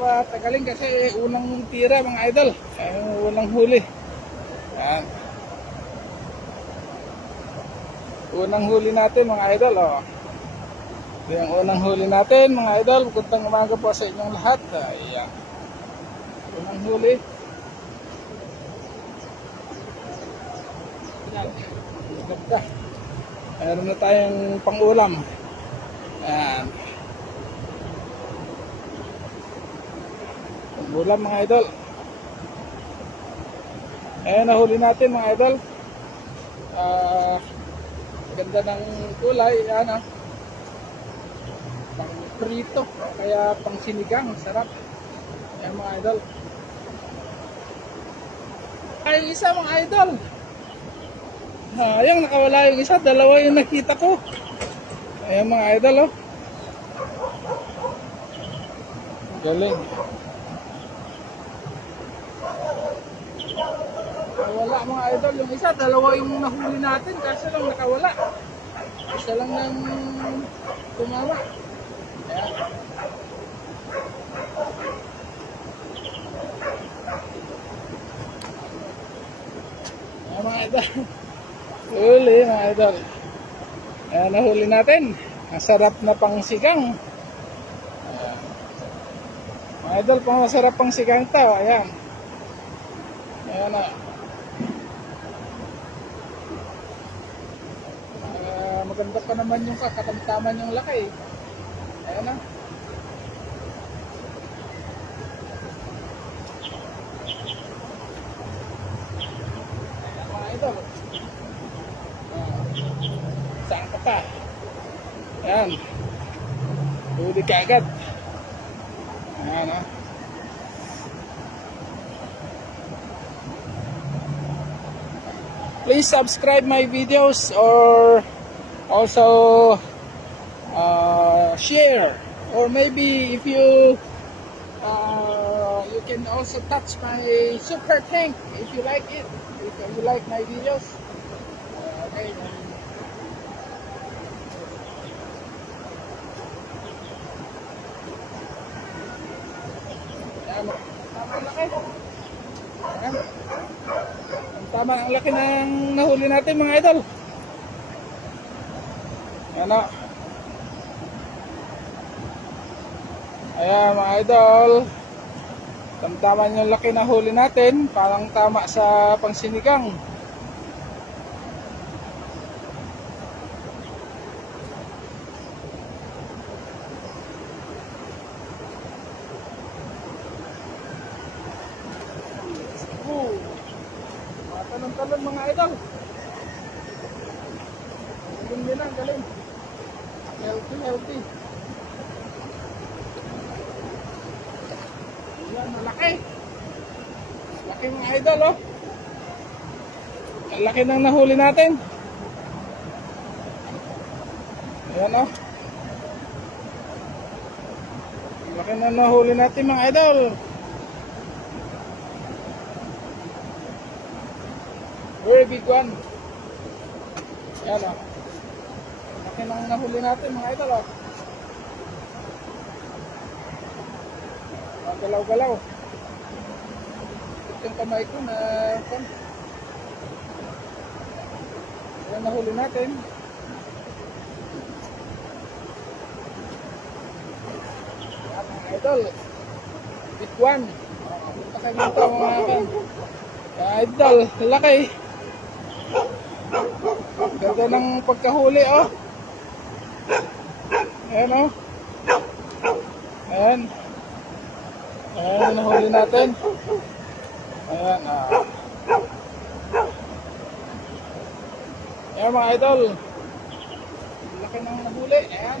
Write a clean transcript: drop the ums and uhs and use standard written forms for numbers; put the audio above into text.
napakatagalin kasi unang tira mga idol. Unang huli. Yan. Unang huli natin mga idol. Oh. Ito yung unang huli natin mga idol. Magandang umaga po sa inyong lahat. Ayan. Unang huli. Yan. Ganda. Meron na tayong pang-ulam. Ayan. Pang-ulam mga idol. Ayan, nahuli natin mga idol. Ganda ng kulay. Ayan ah. Pang prito. Kaya pang sinigang. Sarap. Ayan mga idol. Ay, isa mga idol. Ayun, nakawala yung isa. Dalawa yung nakita ko. Ayan mga idol oh. Galing. Nakawala mga idol. Yung isa, dalawa yung nahuli natin. Kasi lang nakawala. Isa lang nang tumama. Ayan. Ayan mga idol. Huli mga idol. Ayan, nahuli natin. Masarap na pang sigang. Ayan. Mga idol, pang masarap pang sigang to. Ayan. Ayan na. Maganda pa naman yung katamtaman yung laki. Ayan na. Ayan mga idol. Saan ka pa? Ayan. Huli ka agad. Ayan ha. Please subscribe my videos or also share, or maybe if you you can also touch my super tank if you like it, if you like my videos. Okay. Tama ang laki. Tama ang laki ng nahuli natin mga idol. Ano? Ayan mga idol. Tamtaman yung laki na huli natin. Parang tama sa pangsinigang. Talon mga idol. Galing din lang, galing. Healthy. Yan, malaki. Laki mga idol, oh. Ang laki nang nahuli natin. Ayan, oh. Ang laki nang nahuli natin mga idol. Very big one. Ayan o. Laki nang nahuli natin mga idol o. Galaw-galaw. Ito yung kamay ko na ayan nahuli natin. Ayan mga idol. Big one. Punta kayo dito mga idol. Laki. Ganda ng pagkahuli oh. Ayan oh. Ayan. Ayan, nahuli natin. Ayan Ayan mga idol. Laki ng nahuli. Ayan.